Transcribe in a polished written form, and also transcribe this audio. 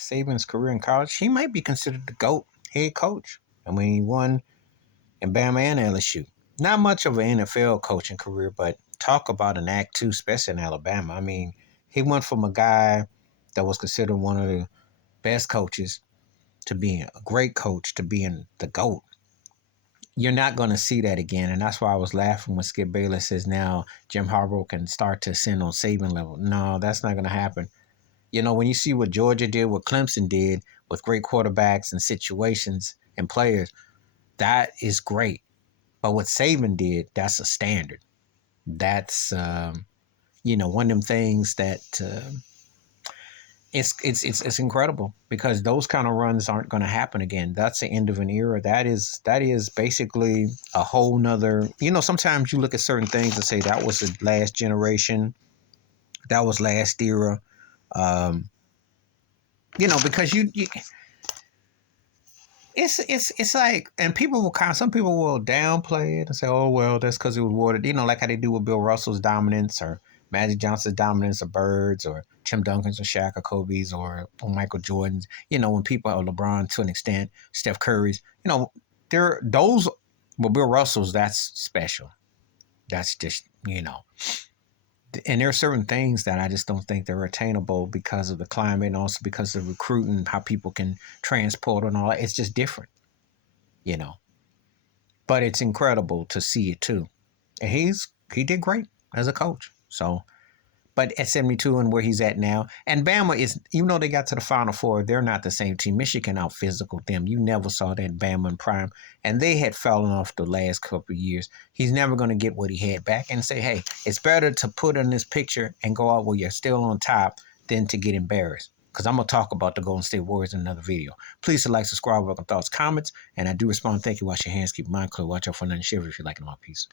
Saban's career in college, he might be considered the GOAT head coach. I mean, he won in Bama and LSU. Not much of an NFL coaching career, but talk about an act too, especially in Alabama. I mean, he went from a guy that was considered one of the best coaches to being a great coach to being the GOAT. You're not going to see that again. And that's why I was laughing when Skip Bayless says now Jim Harbaugh can start to ascend on Saban level. No, that's not going to happen. You know, when you see what Georgia did, what Clemson did with great quarterbacks and situations and players, that is great. But what Saban did, that's a standard. That's, one of them things that it's incredible because those kind of runs aren't going to happen again. That's the end of an era. That is basically a whole nother. Sometimes you look at certain things and say that was the last generation, that was last era. Because you it's like, and some people will downplay it and say, oh well, that's because it was watered. Like how they do with Bill Russell's dominance or Magic Johnson's dominance of Birds or Tim Duncan's or Shaq or Kobe's or Michael Jordan's. When people are LeBron to an extent, Steph Curry's. They're those. Well, Bill Russell's, that's special. That's just And there are certain things that I just don't think they're attainable because of the climate and also because of recruiting, how people can transport and all that. It's just different, But it's incredible to see it too. And he did great as a coach. So, but at 72 and where he's at now, and Bama is, even though they got to the Final Four, they're not the same team. Michigan out physical them. You never saw that Bama in prime, and they had fallen off the last couple of years. He's never going to get what he had back and say, hey, it's better to put in this picture and go out where you're still on top than to get embarrassed. Because I'm going to talk about the Golden State Warriors in another video. Please like, subscribe, welcome thoughts, comments, and I do respond. Thank you. Wash your hands, keep your mind clear, watch out for nothing, shiver if you like it. All peace.